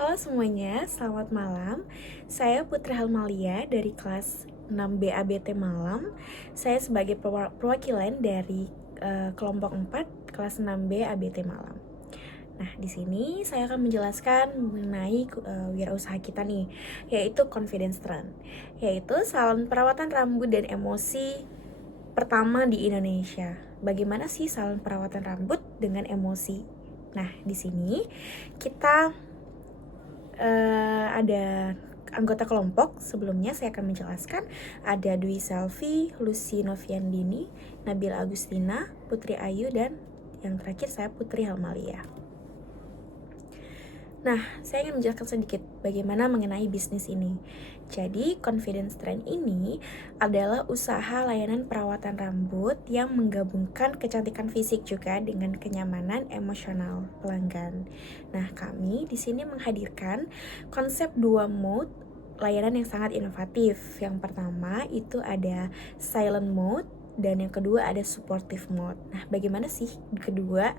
Halo semuanya, selamat malam. Saya Putri Halmalia dari kelas 6B ABT Malam. Saya sebagai perwakilan dari kelompok 4 kelas 6B ABT Malam. Nah, di sini saya akan menjelaskan mengenai wirausaha kita nih, yaitu Confidence Trend, yaitu salon perawatan rambut dan emosi pertama di Indonesia. Bagaimana sih salon perawatan rambut dengan emosi? Nah, di sini kita ada anggota kelompok. Sebelumnya saya akan menjelaskan. Ada Dwi Selvi, Lucy Noviandini, Nabila Agustina, Putri Ayu, dan yang terakhir saya Putri Halmalia. Nah, saya ingin menjelaskan sedikit bagaimana mengenai bisnis ini. Jadi, Confidence Trend ini adalah usaha layanan perawatan rambut yang menggabungkan kecantikan fisik juga dengan kenyamanan emosional pelanggan. Nah, kami di sini menghadirkan konsep 2 mode layanan yang sangat inovatif. Yang pertama itu ada silent mode dan yang kedua ada supportive mode. Nah, bagaimana sih kedua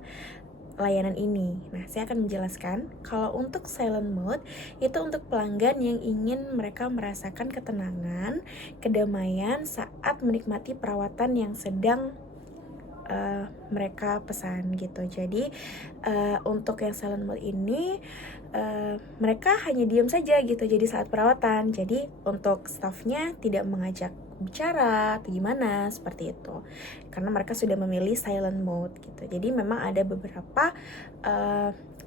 layanan ini? Nah, saya akan menjelaskan. Kalau untuk silent mode, itu untuk pelanggan yang ingin mereka merasakan ketenangan, kedamaian saat menikmati perawatan yang sedang mereka pesan gitu. Jadi untuk yang silent mode ini mereka hanya diam saja gitu jadi saat perawatan. Jadi untuk staffnya tidak mengajak bicara atau gimana seperti itu, karena mereka sudah memilih silent mode gitu. Jadi memang ada beberapa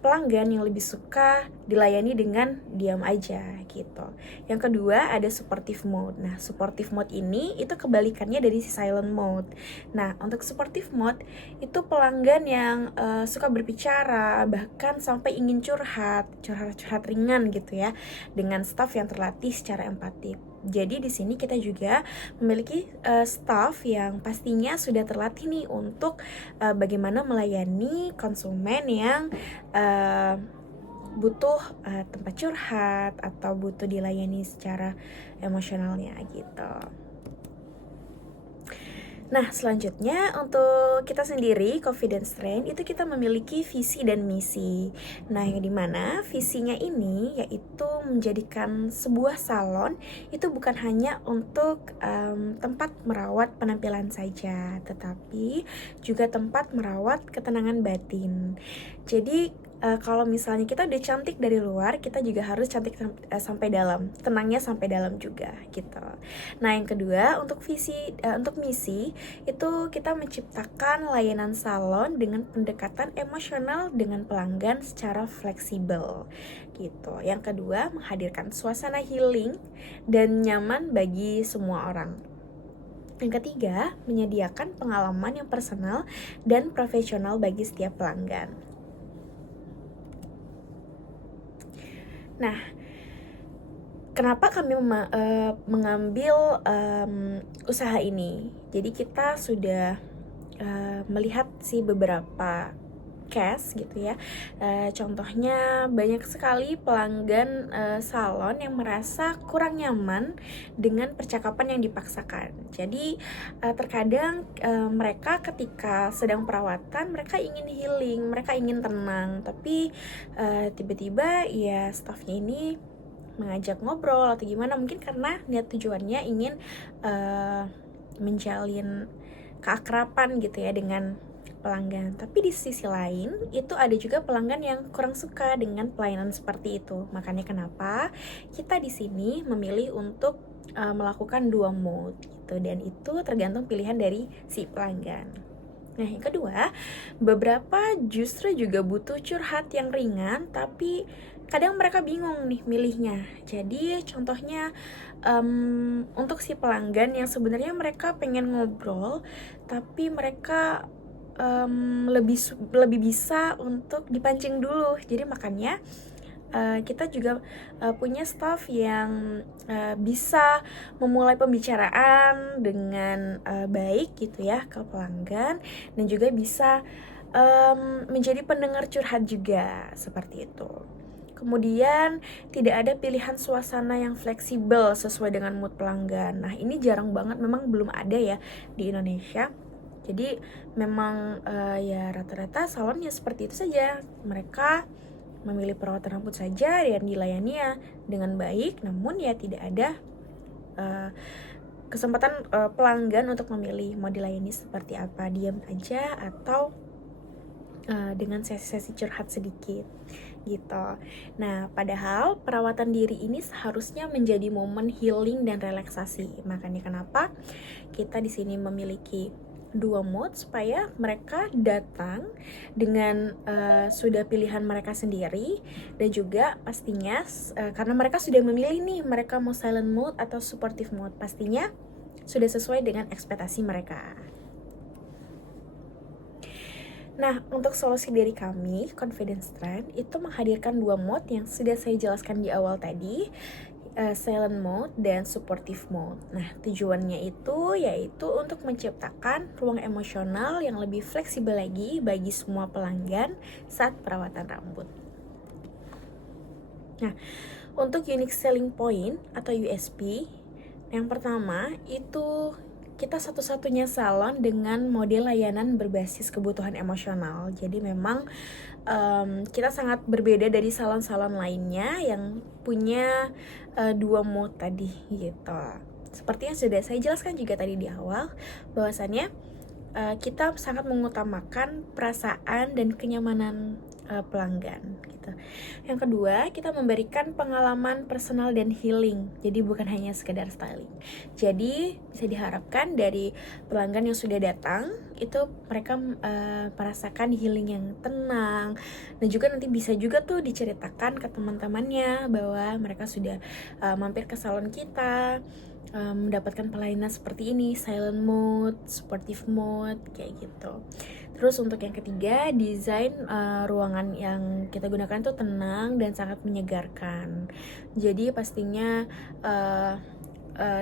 pelanggan yang lebih suka dilayani dengan diam aja gitu. Yang kedua ada supportive mode. Nah, supportive mode ini itu kebalikannya dari si silent mode. Nah, untuk supportive mode itu pelanggan yang suka berbicara, bahkan sampai ingin curhat ringan gitu ya, dengan staff yang terlatih secara empatik. Jadi di sini kita juga memiliki staff yang pastinya sudah terlatih nih untuk bagaimana melayani konsumen yang butuh tempat curhat atau butuh dilayani secara emosionalnya gitu. Nah, selanjutnya untuk kita sendiri, Confidence Trend, itu kita memiliki visi dan misi. Nah, yang dimana visinya ini yaitu menjadikan sebuah salon itu bukan hanya untuk tempat merawat penampilan saja, tetapi juga tempat merawat ketenangan batin. Jadi kalau misalnya kita udah cantik dari luar, kita juga harus cantik sampai dalam, tenangnya sampai dalam juga gitu. Nah, yang kedua untuk untuk misi itu kita menciptakan layanan salon dengan pendekatan emosional dengan pelanggan secara fleksibel gitu. Yang kedua, menghadirkan suasana healing dan nyaman bagi semua orang. Yang ketiga, menyediakan pengalaman yang personal dan profesional bagi setiap pelanggan. Nah, kenapa kami mengambil usaha ini? Jadi kita sudah melihat sih beberapa case gitu ya. Contohnya banyak sekali pelanggan salon yang merasa kurang nyaman dengan percakapan yang dipaksakan. Jadi terkadang mereka ketika sedang perawatan mereka ingin healing, mereka ingin tenang, tapi tiba-tiba ya staffnya ini mengajak ngobrol atau gimana, mungkin karena niat tujuannya ingin menjalin keakraban gitu ya dengan pelanggan. Tapi di sisi lain itu ada juga pelanggan yang kurang suka dengan pelayanan seperti itu. Makanya kenapa kita di sini memilih untuk melakukan 2 mode gitu, dan itu tergantung pilihan dari si pelanggan. Nah, yang kedua, beberapa justru juga butuh curhat yang ringan, tapi kadang mereka bingung nih milihnya. Jadi contohnya untuk si pelanggan yang sebenarnya mereka pengen ngobrol, tapi mereka lebih bisa untuk dipancing dulu. Jadi makanya kita juga punya staff yang bisa memulai pembicaraan dengan baik gitu ya ke pelanggan, dan juga bisa menjadi pendengar curhat juga seperti itu. Kemudian tidak ada pilihan suasana yang fleksibel sesuai dengan mood pelanggan. Nah, ini jarang banget, memang belum ada ya di Indonesia. Jadi memang ya rata-rata salonnya seperti itu saja. Mereka memilih perawatan rambut saja dan dilayani dengan baik, namun ya tidak ada kesempatan pelanggan untuk memilih mau dilayani seperti apa, diam aja atau dengan sesi-sesi curhat sedikit gitu. Nah, padahal perawatan diri ini seharusnya menjadi momen healing dan relaksasi. Makanya kenapa kita di sini memiliki 2 mode supaya mereka datang dengan sudah pilihan mereka sendiri, dan juga pastinya karena mereka sudah memilih nih mereka mau silent mode atau supportive mode, pastinya sudah sesuai dengan ekspektasi mereka. Nah, untuk solusi dari kami, Confidence Trend, itu menghadirkan 2 mode yang sudah saya jelaskan di awal tadi, silent mode dan supportive mode. Nah, tujuannya itu yaitu untuk menciptakan ruang emosional yang lebih fleksibel lagi bagi semua pelanggan saat perawatan rambut. Nah, untuk unique selling point atau USP, yang pertama itu kita satu-satunya salon dengan model layanan berbasis kebutuhan emosional. Jadi memang kita sangat berbeda dari salon-salon lainnya yang punya 2 mode tadi gitu. Seperti yang sudah saya jelaskan juga tadi di awal, bahwasannya kita sangat mengutamakan perasaan dan kenyamanan pelanggan gitu. Yang kedua, kita memberikan pengalaman personal dan healing. Jadi bukan hanya sekedar styling. Jadi bisa diharapkan dari pelanggan yang sudah datang itu mereka merasakan healing yang tenang, dan juga nanti bisa juga tuh diceritakan ke teman-temannya bahwa mereka sudah mampir ke salon kita, mendapatkan pelayanan seperti ini, silent mode, supportive mode, kayak gitu. Terus untuk yang ketiga, desain ruangan yang kita gunakan itu tenang dan sangat menyegarkan. Jadi pastinya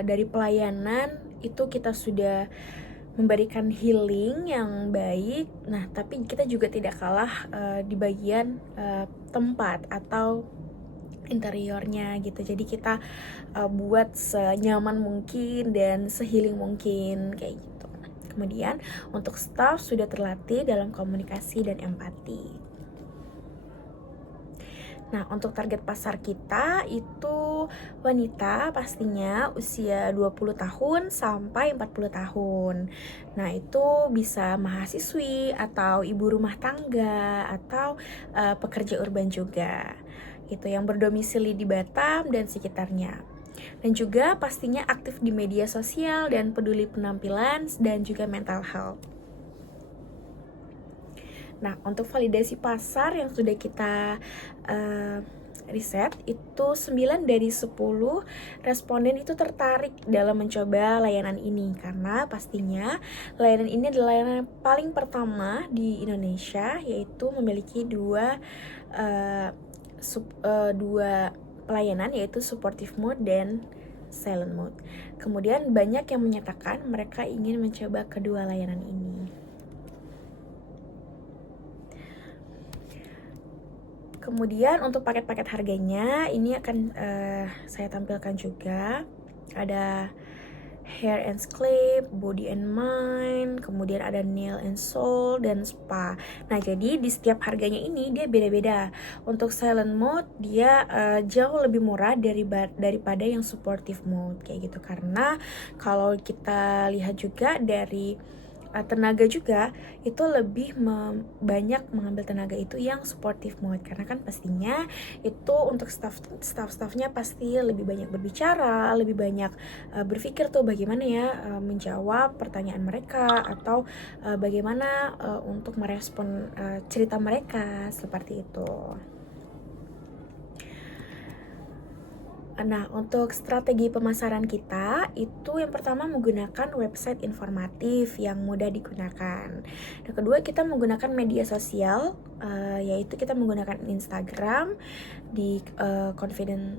dari pelayanan itu kita sudah memberikan healing yang baik. Nah, tapi kita juga tidak kalah di bagian tempat atau interiornya gitu. Jadi kita buat senyaman mungkin dan sehealing mungkin kayak gitu. Kemudian untuk staff sudah terlatih dalam komunikasi dan empati. Nah, untuk target pasar kita itu wanita pastinya usia 20 tahun sampai 40 tahun. Nah, itu bisa mahasiswi atau ibu rumah tangga atau pekerja urban juga. Itu yang berdomisili di Batam dan sekitarnya. Dan juga pastinya aktif di media sosial dan peduli penampilan dan juga mental health. Nah, untuk validasi pasar yang sudah kita riset, itu 9 dari 10 responden itu tertarik dalam mencoba layanan ini, karena pastinya layanan ini adalah layanan yang paling pertama di Indonesia, yaitu memiliki dua pelayanan, yaitu supportive mode dan silent mode. Kemudian banyak yang menyatakan mereka ingin mencoba kedua layanan ini. Kemudian untuk paket-paket harganya ini akan saya tampilkan juga. Ada hair and scalp, body and mind, kemudian ada nail and soul, dan spa. Nah, jadi di setiap harganya ini dia beda-beda. Untuk silent mode dia jauh lebih murah daripada yang supportive mode kayak gitu. Karena kalau kita lihat juga dari tenaga juga, itu lebih banyak mengambil tenaga itu yang supportive mode, karena kan pastinya itu untuk staff-staffnya pasti lebih banyak berbicara, lebih banyak berpikir tuh bagaimana ya menjawab pertanyaan mereka, atau bagaimana untuk merespon cerita mereka seperti itu. Nah, untuk strategi pemasaran kita itu yang pertama menggunakan website informatif yang mudah digunakan. Yang kedua, kita menggunakan media sosial, yaitu kita menggunakan Instagram di Confidence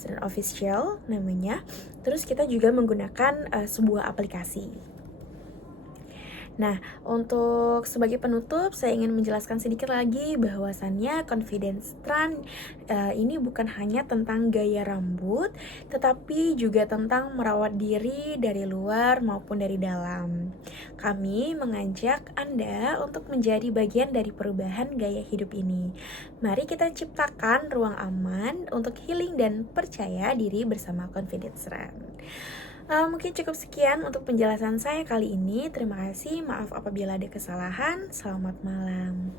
Trend Official namanya. Terus kita juga menggunakan sebuah aplikasi. Nah, untuk sebagai penutup, saya ingin menjelaskan sedikit lagi bahwasannya confidence trend ini bukan hanya tentang gaya rambut, tetapi juga tentang merawat diri dari luar maupun dari dalam. Kami mengajak Anda untuk menjadi bagian dari perubahan gaya hidup ini. Mari kita ciptakan ruang aman untuk healing dan percaya diri bersama confidence trend. Mungkin cukup sekian untuk penjelasan saya kali ini. Terima kasih, maaf apabila ada kesalahan. Selamat malam.